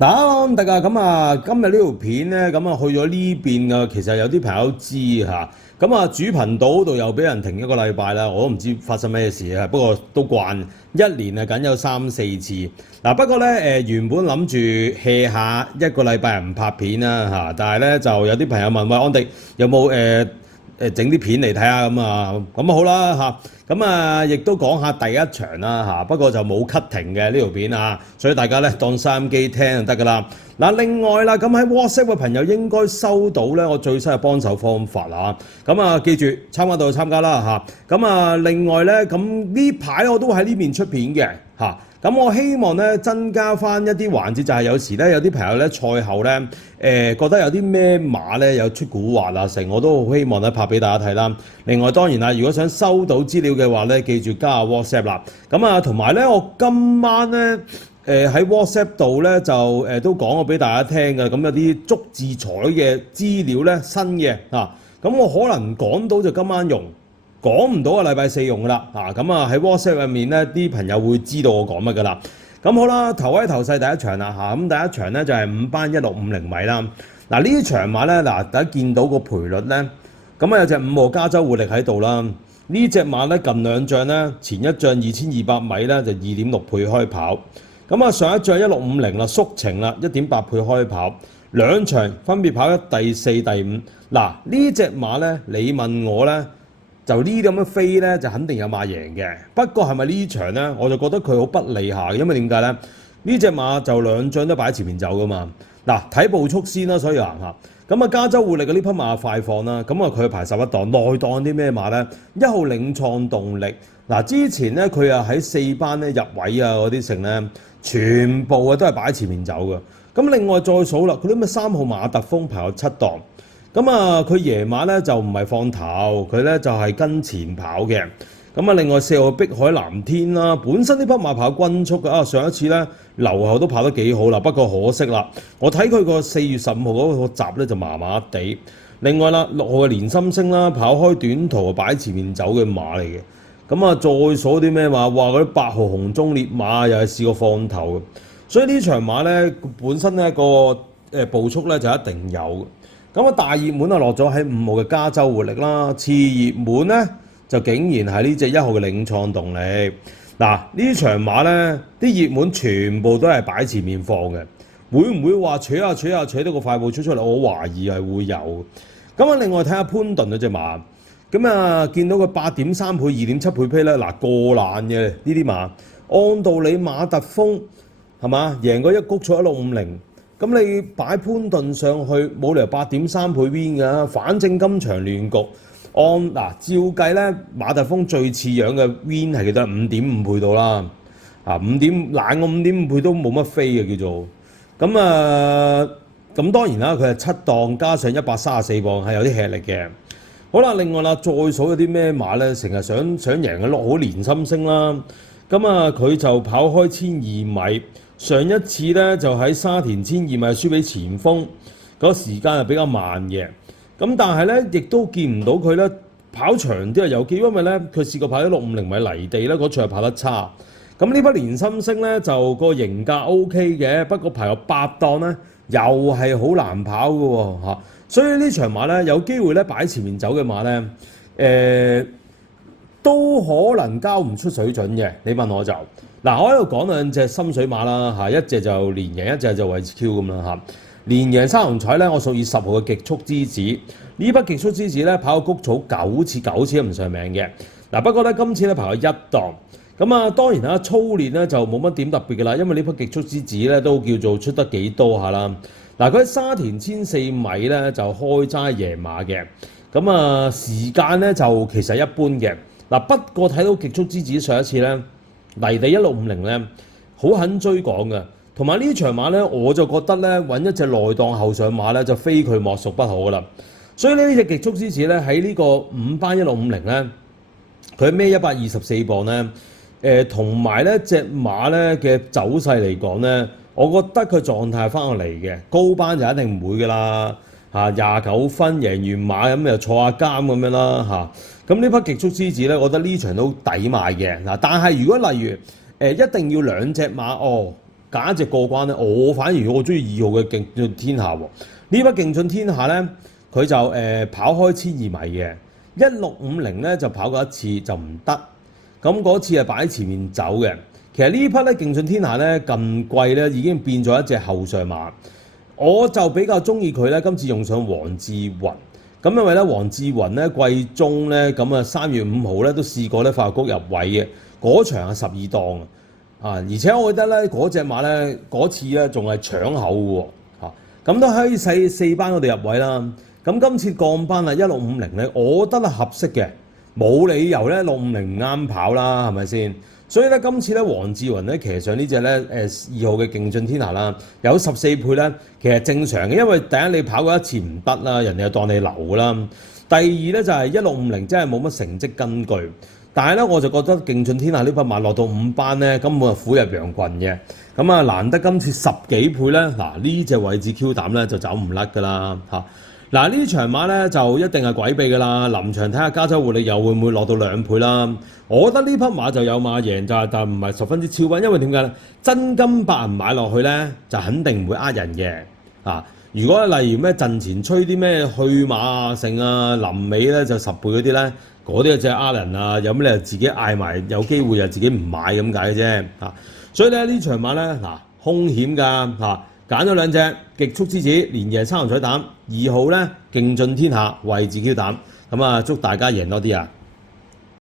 嗱，大家咁啊，今日呢條片咧，咁啊去咗呢邊啊，其實有啲朋友知嚇，咁啊主頻道嗰度又俾人停一個禮拜啦，我都唔知發生咩事啊，不過都慣一年啊，僅有3、4次。嗱，不過咧原本諗住 hea 下一個禮拜唔拍片啦嚇，但係咧就有啲朋友問喂安迪有冇整啲片嚟睇下咁啊，咁好啦嚇，咁啊亦都講下第一場啦嚇，不過就冇 cutting 嘅呢條片啊，所以大家咧當收音機聽就得㗎啦。嗱，另外啦，咁喺 WhatsApp 嘅朋友應該收到咧我最新嘅幫手方法啦，咁啊記住參加到就參加啦嚇，咁啊另外咧咁呢排我都喺呢邊出片嘅嚇。咁我希望咧增加翻一啲環節，就係有時咧有啲朋友咧賽後咧覺得有啲咩馬咧有出古惑啊成，我都好希望咧拍俾大家睇啦。另外當然啦，如果想收到資料嘅話咧，記住加下 WhatsApp 啦。咁啊同埋咧，我今晚咧喺 WhatsApp 度咧就都講過俾大家聽嘅，咁有啲足智彩嘅資料咧新嘅啊，咁我可能講到就今晚用。講唔到啊，禮拜4用㗎啦，咁啊喺 WhatsApp 入面咧，啲朋友會知道我講乜㗎啦。咁好啦，頭威頭勢第一場啦嚇，咁第一場咧就係5班1650米啦。嗱呢場馬咧，嗱大家見到個賠率咧，咁啊有隻5號加州活力喺度啦。呢隻馬咧近兩仗咧，前一仗2200米咧就2.6倍開跑，咁啊上一仗1650啦，縮程啦1.8倍開跑，兩場分別跑咗第4、第5。嗱呢隻馬咧，你問我咧？就呢啲咁嘅飛咧，就肯定有馬贏嘅。不過係咪呢場咧，我就覺得佢好不利下，因為點解咧？呢隻馬就兩仗都擺喺前面走噶嘛。嗱，睇步速先啦，所以行下。咁啊，加州活力嘅呢匹馬快放啦，咁啊佢排11檔，內檔啲咩馬咧？1號領創動力。嗱，之前咧佢啊喺4班咧入位啊嗰啲成咧，全部啊都係擺喺前面走嘅。咁另外再數啦，佢啲咩3號馬特風排有7檔。咁啊，佢爺馬咧就唔係放頭，佢咧就係跟前跑嘅。咁啊，另外4號碧海藍天啦，本身呢匹馬跑均速嘅，上一次咧留後都跑得幾好啦，不過可惜啦，我睇佢個4月15號嗰個集咧就麻麻地。另外啦，6號嘅連心星啦，跑開短途擺前面走嘅馬嚟嘅。咁啊，再數啲咩馬？哇！嗰啲8號紅中烈馬又係試過放頭嘅，所以呢場馬咧本身咧個步速咧就一定有。咁啊，大熱門啊落咗喺5號嘅加州活力啦，次熱門咧就竟然係呢隻1號嘅領創動力。嗱，呢場馬咧啲熱門全部都係擺前面放嘅，會唔會話取到個快步出嚟？我懷疑係會有。咁啊，另外睇下潘頓嗰隻馬，咁啊見到佢8.3倍、2.7倍披咧，嗱過爛嘅呢啲馬，按道理馬特風係嘛贏過一谷賽1650。咁你擺潘頓上去冇理由8.3倍 win 㗎，反正今場亂局照計咧，馬特風最似樣嘅 win 係幾多？5.5倍到啦，冷個5.5倍都冇乜飛嘅叫做。咁當然啦，佢係7檔加上134磅係有啲吃力嘅。好啦，另外啦，再數有啲咩馬咧，成日想贏嘅落好連心星啦。咁啊，佢就跑開1200米。上一次咧就喺沙田1200米輸俾前鋒，嗰個時間係比較慢嘅。咁但係咧，亦都見唔到佢咧跑長啲係有機會，因為咧佢試過跑咗650米泥地咧，嗰場係跑得差。咁呢匹連心星咧就個型價 OK 嘅，不過排個8檔咧又係好難跑嘅喎嚇。所以呢場馬咧有機會咧擺前面走嘅馬咧，都可能交唔出水準嘅。你問我就。嗱，我喺度講兩隻心水馬啦嚇，一隻就連贏，一隻就維持 Q 咁啦嚇。連贏三紅彩咧，我屬意10號嘅極速之子。呢匹極速之子咧跑過谷草9次都唔上名嘅。嗱，不過咧今次咧跑咗1檔。咁啊當然啦，操練咧就冇乜點特別嘅啦，因為呢匹極速之子咧都叫做出得幾多下啦。嗱，佢喺沙田1400米咧就開齋贏馬嘅。咁啊時間咧就其實一般嘅。嗱，不過睇到極速之子上一次咧。泥地1650咧，好肯追趕嘅，同埋呢場馬咧，我就覺得咧揾一隻內檔後上馬咧，就非佢莫屬不可噶啦。所以呢隻極速之子咧喺呢個5班1650咧，佢孭124磅咧，同埋咧隻馬咧嘅走勢嚟講咧，我覺得佢狀態翻落嚟嘅，高班就一定唔會噶啦29分贏完馬咁又坐下監咁樣啦嚇。咁呢匹極速之子咧，我覺得呢場都抵買嘅嗱。但係如果例如一定要兩隻馬揀一隻過關咧，我反而我中意2號嘅勁進天下喎。呢匹勁進天下咧，佢就跑開1200米嘅，1650咧就跑過一次就唔得，咁嗰次係擺喺前面走嘅。其實呢匹咧勁進天下咧近季咧已經變咗一隻後上馬，我就比較中意佢咧。今次用上黃志雲，咁因為咧黃志雲咧季中咧咁啊3月5號咧都試過咧發育局入位嘅，嗰場係12檔啊，而且我覺得咧嗰隻馬咧嗰次咧仲係搶口嘅喎嚇，咁都可以4班我哋入位啦。咁今次降班啊1650咧，我覺得係合適嘅，冇理由咧650唔啱跑啦，係咪先？所以咧，今次咧，黃志雲咧騎上呢隻咧2號嘅勁進天下啦，有14倍咧，其實正常嘅，因為第一你跑過一次唔得啦，人哋就當你流啦。第二咧就係1650真係冇乜成績根據，但係咧我就覺得勁進天下呢匹馬落到5班咧，根本係虎入羊群嘅。咁啊，難得今次10幾倍咧，嗱呢隻位置 Q 膽咧就走唔甩㗎啦嚇。嗱呢場馬咧就一定係鬼秘㗎啦，臨場睇下加州活力又會唔會落到2倍啦？我覺得呢匹馬就有馬贏就係，但唔係十分之超穩，因為點解咧？真金白銀買落去咧，就肯定唔會呃人嘅啊！如果例如咩陣前吹啲咩去馬啊、剩啊，臨尾咧就10倍嗰啲咧，嗰啲就真係呃人啊！有咩你就自己嗌埋，有機會又自己唔買咁解嘅啫啊！所以咧呢場馬咧嗱，兇險㗎嚇。揀咗2隻極速之子，連贏3號彩膽，2號咧勁進天下，位置 Q 膽，咁啊祝大家贏多啲啊！